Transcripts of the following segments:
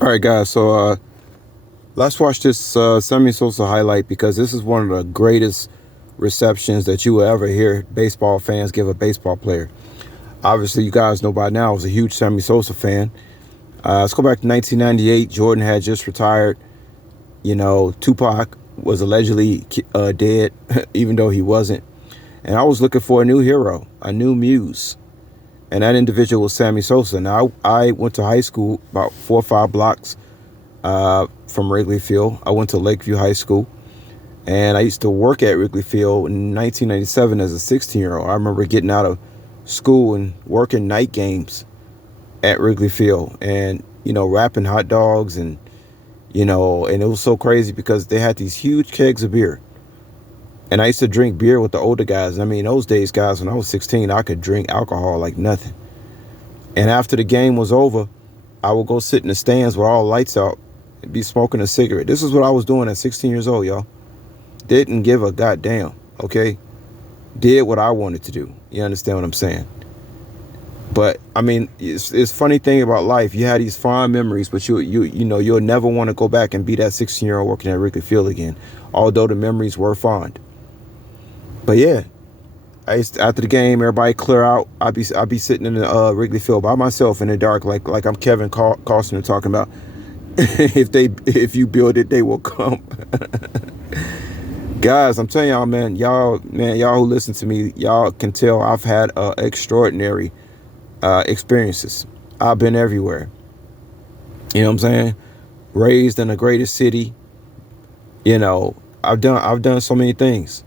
All right, guys. So let's watch this Sammy Sosa highlight because this is one of the greatest receptions that you will ever hear baseball fans give a baseball player. Obviously, you guys know by now I was a huge Sammy Sosa fan. Let's go back to 1998. Jordan had just retired. You know, Tupac was allegedly dead, even though he wasn't. And I was looking for a new hero, a new muse. And that individual was Sammy Sosa. Now, I went to high school about 4 or 5 blocks from Wrigley Field. I went to Lakeview High School. And I used to work at Wrigley Field in 1997 as a 16-year-old. I remember getting out of school and working night games at Wrigley Field and, wrapping hot dogs and it was so crazy because they had these huge kegs of beer. And I used to drink beer with the older guys. I mean, those days, guys, when I was 16, I could drink alcohol like nothing. And after the game was over, I would go sit in the stands with all the lights out and be smoking a cigarette. This is what I was doing at 16 years old, y'all. Didn't give a goddamn, okay? Did what I wanted to do. You understand what I'm saying? But I mean, it's funny thing about life. You had these fond memories, but you'll never want to go back and be that 16-year-old working at Wrigley Field again. Although the memories were fond. But yeah, after the game, everybody clear out. I'd be sitting in the Wrigley Field by myself in the dark, like I'm Kevin Costner talking about. if you build it, they will come. Guys, I'm telling y'all, y'all who listen to me, y'all can tell I've had extraordinary experiences. I've been everywhere. You know what I'm saying? Raised in the greatest city. I've done so many things.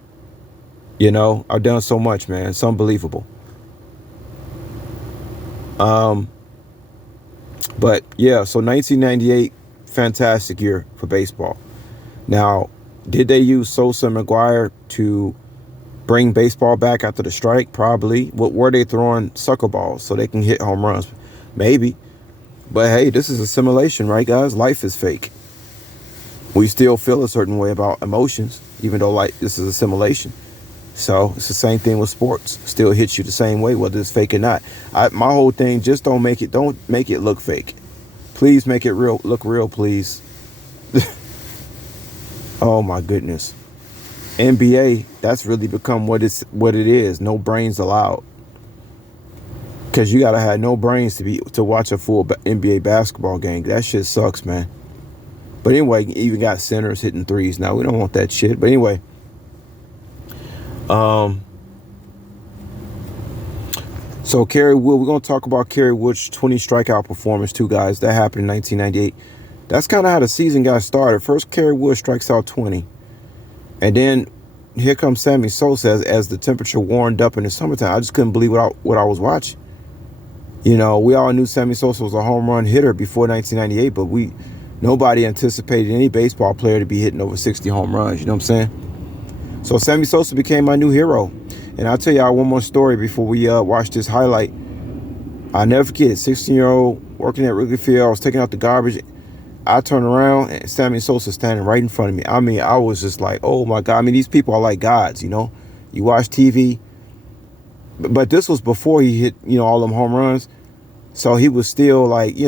I've done so much, man. It's unbelievable. But yeah, so 1998, fantastic year for baseball. Now, did they use Sosa and McGuire to bring baseball back after the strike? Probably. What were they throwing sucker balls so they can hit home runs? Maybe. But hey, this is a simulation, right, guys? Life is fake. We still feel a certain way about emotions, even though this is a simulation. So it's the same thing with sports. Still hits you the same way, whether it's fake or not. My whole thing, just don't make it look fake. Please make it look real, please. Oh my goodness. NBA, that's really become what it is. No brains allowed. Because you gotta have no brains to watch a full NBA basketball game. That shit sucks, man. But anyway, you even got centers hitting threes now. We don't want that shit. But anyway. So Kerry Wood, we're gonna talk about Kerry Wood's 20 strikeout performance too, guys. That happened in 1998. That's kind of how the season got started. First, Kerry Wood strikes out 20. And then here comes Sammy Sosa as the temperature warmed up in the summertime. I just couldn't believe what I was watching. We all knew Sammy Sosa was a home run hitter before 1998, but nobody anticipated any baseball player to be hitting over 60 home runs. You know what I'm saying? So Sammy Sosa became my new hero. And I'll tell y'all one more story before we watch this highlight. I'll never forget it. 16-year-old working at Wrigley Field. I was taking out the garbage. I turned around and Sammy Sosa standing right in front of me. I mean, I was just like, oh my God. I mean, these people are like gods, You watch TV. But this was before he hit, all them home runs. So he was still like, he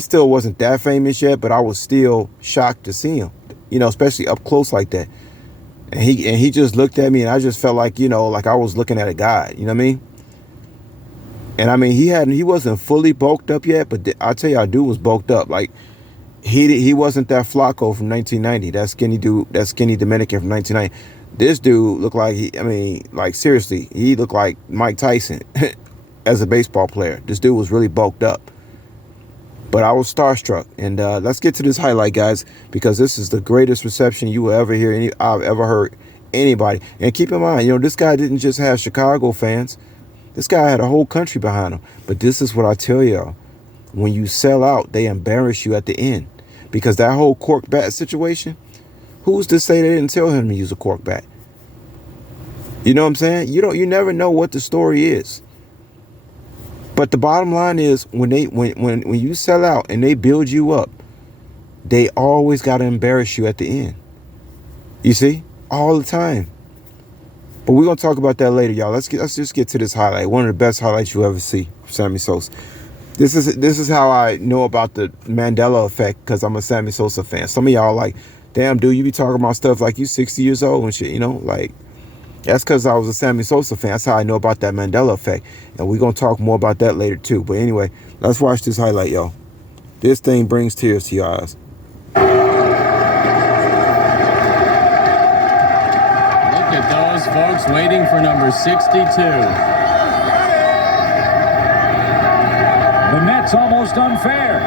still wasn't that famous yet, but I was still shocked to see him, especially up close like that. And he just looked at me and I just felt like, like I was looking at a god, you know what I mean? And I mean, he wasn't fully bulked up yet, but I'll tell you, dude was bulked up. Like he wasn't that Flacco from 1990, that skinny Dominican from 1990. This dude looked like seriously, he looked like Mike Tyson as a baseball player. This dude was really bulked up. But I was starstruck. And let's get to this highlight, guys, because this is the greatest reception you will ever hear. I've ever heard anybody. And keep in mind, this guy didn't just have Chicago fans. This guy had a whole country behind him. But this is what I tell y'all. When you sell out, they embarrass you at the end. Because that whole cork bat situation, who's to say they didn't tell him to use a cork bat? You know what I'm saying? You never know what the story is. But the bottom line is when you sell out and they build you up, they always got to embarrass you at the end. You see? All the time. But we're going to talk about that later, y'all. Let's just get to this highlight. One of the best highlights you'll ever see from Sammy Sosa. This is how I know about the Mandela effect, because I'm a Sammy Sosa fan. Some of y'all like, damn dude, you be talking about stuff like you 60 years old and shit, like that's because I was a Sammy Sosa fan. That's how I know about that Mandela effect. And we're gonna talk more about that later too. But anyway, let's watch this highlight, y'all. This thing brings tears to your eyes. Look at those folks waiting for number 62. The net's almost unfair.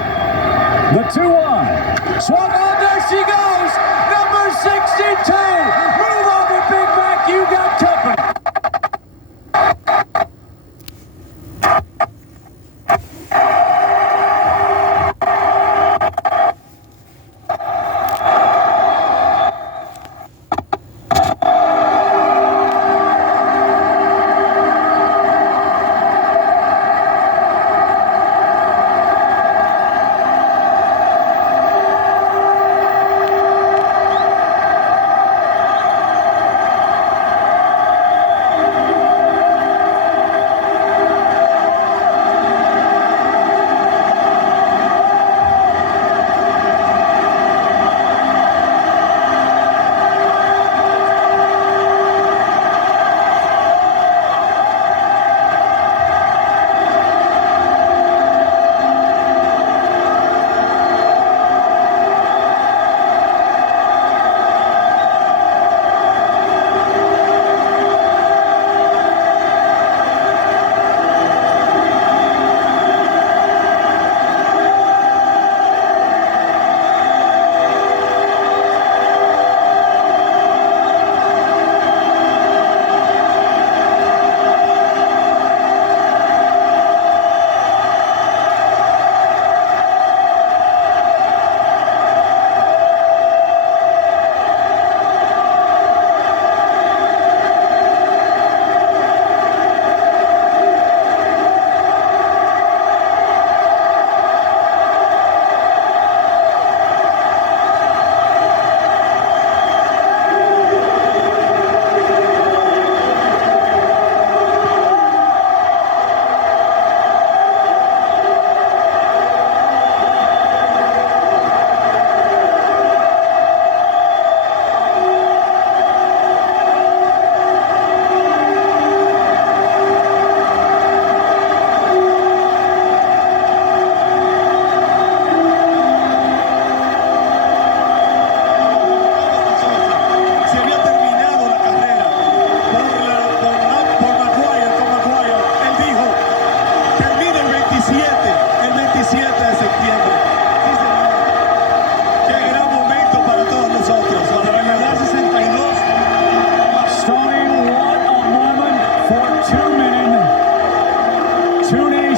The 2-1. Swung on, there she goes. Number 62. Move over, Big Mac. You got company.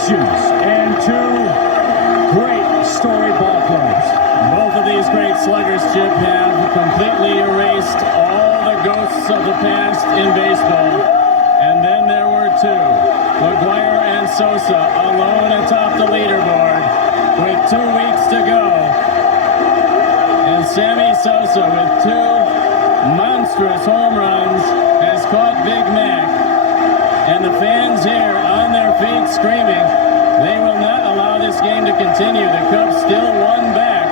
And two great story ball clubs. Both of these great sluggers, Chip, have completely erased all the ghosts of the past in baseball. And then there were two, McGwire and Sosa, alone atop the leaderboard with 2 weeks to go. And Sammy Sosa, with two monstrous home runs, has caught Big Mac. And the fans here on their feet screaming. They will not allow this game to continue. The Cubs still one back.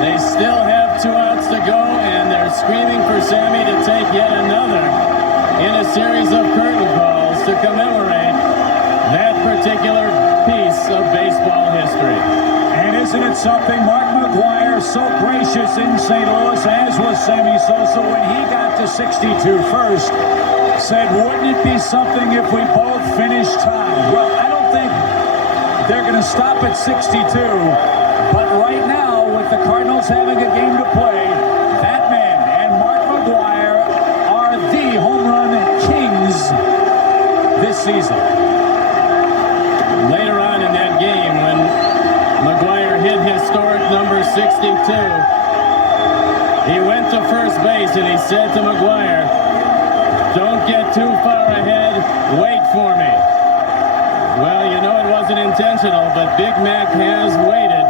They still have 2 outs to go, and they're screaming for Sammy to take yet another in a series of curtain calls to commemorate that particular piece of baseball history. And isn't it something? Mark McGwire, so gracious in St. Louis, as was Sammy Sosa when he got to 62 first, said, wouldn't it be something if we both finished tied? Well, I don't think they're going to stop at 62, but right now, with the Cardinals having a game to play, that man and Mark McGwire are the home run kings this season. Later on in that game, when McGwire hit historic number 62, he went to first base and he said to McGwire, "Don't get too far ahead, wait for me." Well, you know it wasn't intentional, but Big Mac has waited,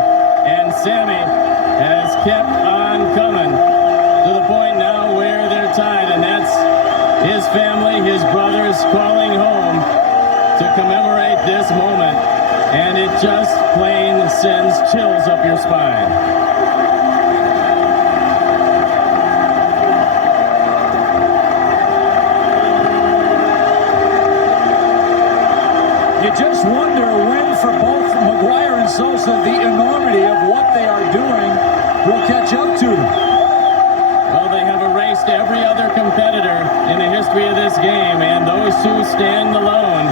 and Sammy has kept on coming to the point now where they're tied, and that's his family, his brothers calling home to commemorate this moment. and it just plain sends chills up your spine. You just wonder when, for both McGuire and Sosa, the enormity of what they are doing will catch up to them. Well, they have erased every other competitor in the history of this game, and those two stand alone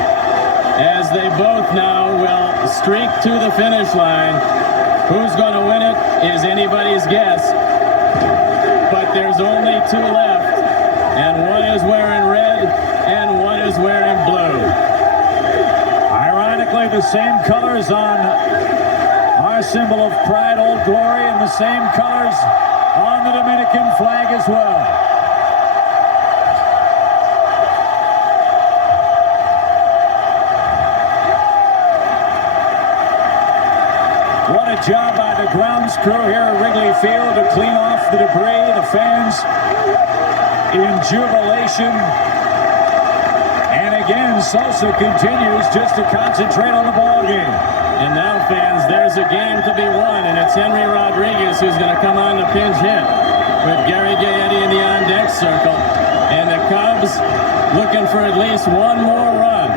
as they both now will streak to the finish line. Who's going to win it is anybody's guess, but there's only two left, and one is wearing red and one is wearing blue. Ironically, the same colors on our symbol of pride, Old Glory, and the same colors on the Dominican flag as well. What a job by the grounds crew here at Wrigley Field to clean off the debris. The fans in jubilation. And again, Sosa continues just to concentrate on the ball game. And now, fans, there's a game to be won, and it's Henry Rodriguez who's going to come on the pinch hit with Gary Gaetti in the on-deck circle. And the Cubs looking for at least one more run.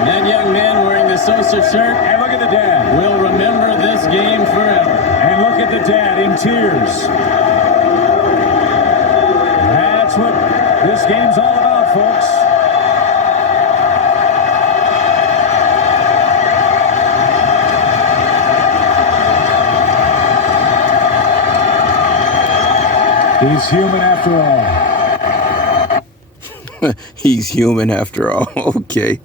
And that young man wearing the Sosa shirt, And look at the dad. will remember this game forever. And look at the dad in tears. That's what this game's all about, folks. He's human after all. He's human after all. Okay.